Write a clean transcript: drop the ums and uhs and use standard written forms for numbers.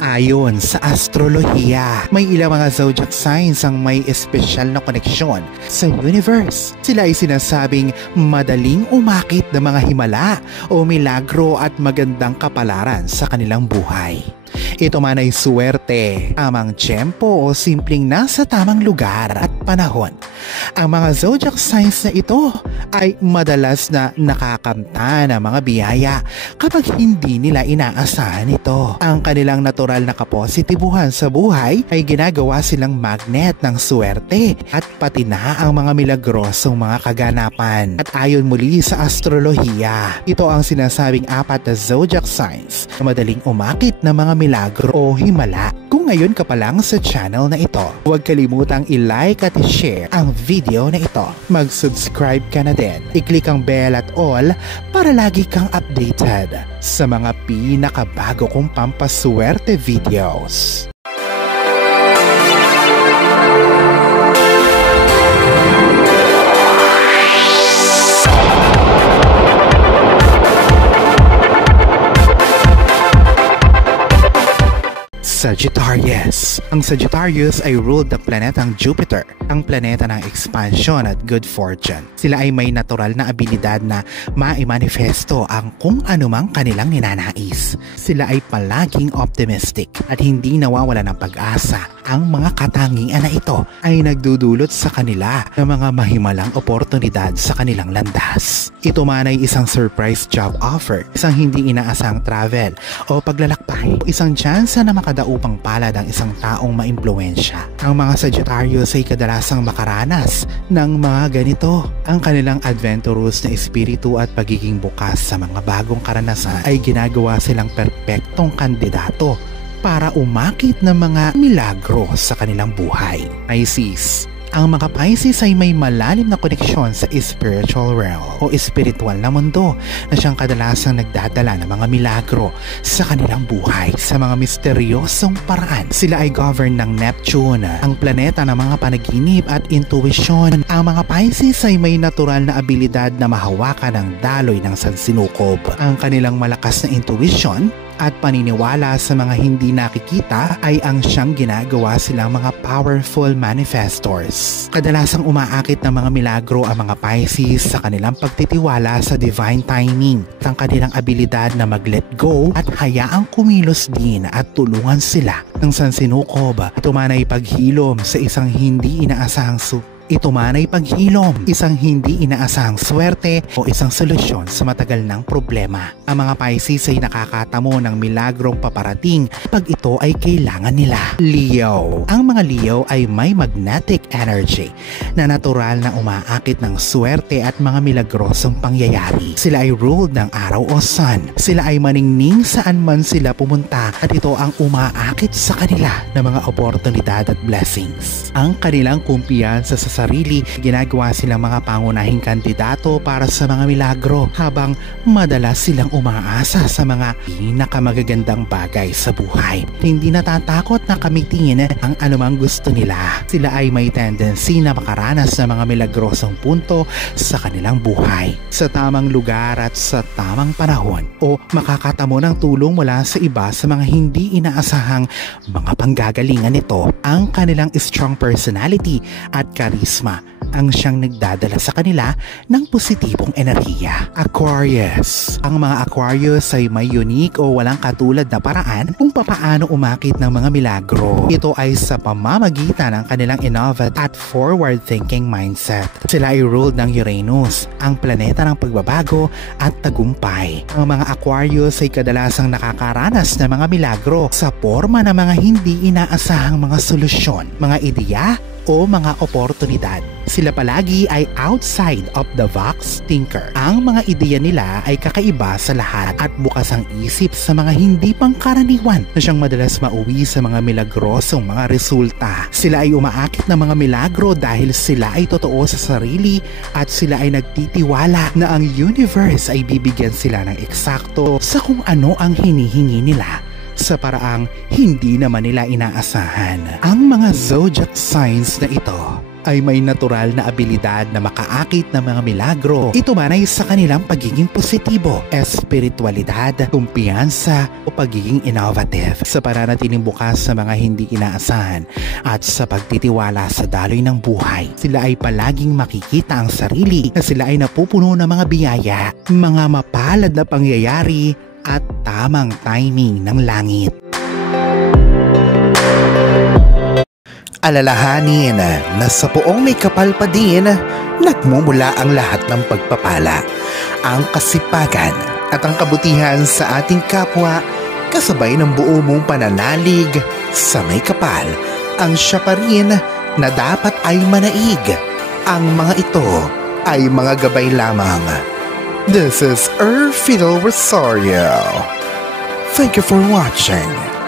Ayon sa astrolohiya, may ilang mga zodiac signs ang may espesyal na koneksyon sa universe. Sila ay sinasabing madaling umakit ng mga himala o milagro at magandang kapalaran sa kanilang buhay. Ito man ay suwerte, tamang tiyempo o simpleng nasa tamang lugar at panahon. Ang mga zodiac signs na ito ay madalas na nakakamta ng mga biyaya kapag hindi nila inaasahan ito. Ang kanilang natural na kapositibuhan sa buhay ay ginagawa silang magnet ng suwerte at pati na ang mga milagrosong mga kaganapan. At ayon muli sa astrolohiya, ito ang sinasabing 4 na zodiac signs na madaling umakit ng mga milagro o himala. Kung ngayon ka pa lang sa channel na ito, huwag kalimutang i-like at i-share ang video na ito. Mag-subscribe ka na din. I-click ang bell at all para lagi kang updated sa mga pinakabago kong pampaswerte videos. Sagittarius. Ang Sagittarius ay ruled ng planetang Jupiter, ang planeta ng expansion at good fortune. Sila ay may natural na abilidad na maimanifesto ang kung anumang kanilang ninanais. Sila ay palaging optimistic at hindi nawawala ng pag-asa. Ang mga katangian na ito ay nagdudulot sa kanila ng mga mahimalang oportunidad sa kanilang landas. Ito man ay isang surprise job offer, isang hindi inaasang travel o paglalakbay, isang tsansa na makadaupang palad ang isang taong maimpluwensya. Ang mga Sagittarius ay kadalasang makaranas ng mga ganito. Ang kanilang adventurous na espiritu at pagiging bukas sa mga bagong karanasan ay ginagawa silang perpektong kandidato para umakit ng mga milagro sa kanilang buhay. Pisces. Ang mga Pisces ay may malalim na koneksyon sa spiritual realm o espiritual na mundo na siyang kadalasang nagdadala ng mga milagro sa kanilang buhay sa mga misteryosong paraan. Sila ay govern ng Neptune, ang planeta ng mga panaginip at intuition. Ang mga Pisces ay may natural na abilidad na mahawakan ang daloy ng sansinukob. Ang kanilang malakas na intuition at paniniwala sa mga hindi nakikita ay ang siyang ginagawa silang mga powerful manifestors. Kadalasang umaakit ng mga milagro ang mga Pisces sa kanilang pagtitiwala sa divine timing, ang kanilang abilidad na mag-let go at hayaang kumilos din at tulungan sila ng sansinukob. Ito man ay paghilom sa isang hindi inaasahang isang hindi inaasahang swerte o isang solusyon sa matagal ng problema. Ang mga Pisces ay nakakatamo ng milagrong paparating pag ito ay kailangan nila. Leo. Ang mga Leo ay may magnetic energy na natural na umaakit ng swerte at mga milagrosong pangyayari. Sila ay ruled ng araw o sun. Sila ay maningning saan man sila pumunta at ito ang umaakit sa kanila ng mga oportunidad at blessings. Ang kanilang kumpiyansa sa sarili, ginagawa silang mga pangunahing kandidato para sa mga milagro habang madalas silang umaasa sa mga pinakamagagandang bagay sa buhay. Hindi natatakot na kamitin ang anumang gusto nila. Sila ay may tendency na makaranas ng mga milagrosong punto sa kanilang buhay sa tamang lugar at sa tamang panahon o makakatamo ng tulong mula sa iba sa mga hindi inaasahang mga panggagalingan nito. Ang kanilang strong personality at charisma ang siyang nagdadala sa kanila ng positibong enerhiya. Aquarius. Ang mga Aquarius ay may unique o walang katulad na paraan kung papaano umakit ng mga milagro. Ito ay sa pamamagitan ng kanilang innovative at forward-thinking mindset. Sila ay ruled ng Uranus, ang planeta ng pagbabago at tagumpay. Ang mga Aquarius ay kadalasang nakakaranas ng mga milagro sa forma ng mga hindi inaasahang mga solusyon, mga ideya o mga oportunidad. Sila palagi ay outside of the box thinker. Ang mga ideya nila ay kakaiba sa lahat at bukas ang isip sa mga hindi pangkaraniwan na siyang madalas mauwi sa mga milagrosong mga resulta. Sila ay umaakit ng mga milagro dahil sila ay totoo sa sarili at sila ay nagtitiwala na ang universe ay bibigyan sila ng eksakto sa kung ano ang hinihingi nila sa paraang hindi naman nila inaasahan. Ang mga zodiac signs na ito ay may natural na abilidad na makaakit ng mga milagro. Ito man ay sa kanilang pagiging positibo, espiritualidad, kumpiyansa o pagiging innovative sa pananatiling bukas sa mga hindi inaasahan at sa pagtitiwala sa daloy ng buhay. Sila ay palaging makikita ang sarili na sila ay napupuno ng mga biyaya, mga mapalad na pangyayari at tamang timing ng langit. Alalahanin na sa poong may kapal pa din, nagmumula ang lahat ng pagpapala, ang kasipagan at ang kabutihan sa ating kapwa kasabay ng buo mong pananalig sa may kapal. Ang siya pa rin na dapat ay manaig. Ang mga ito ay mga gabay lamang. This is Fiddle Rosario. Thank you for watching.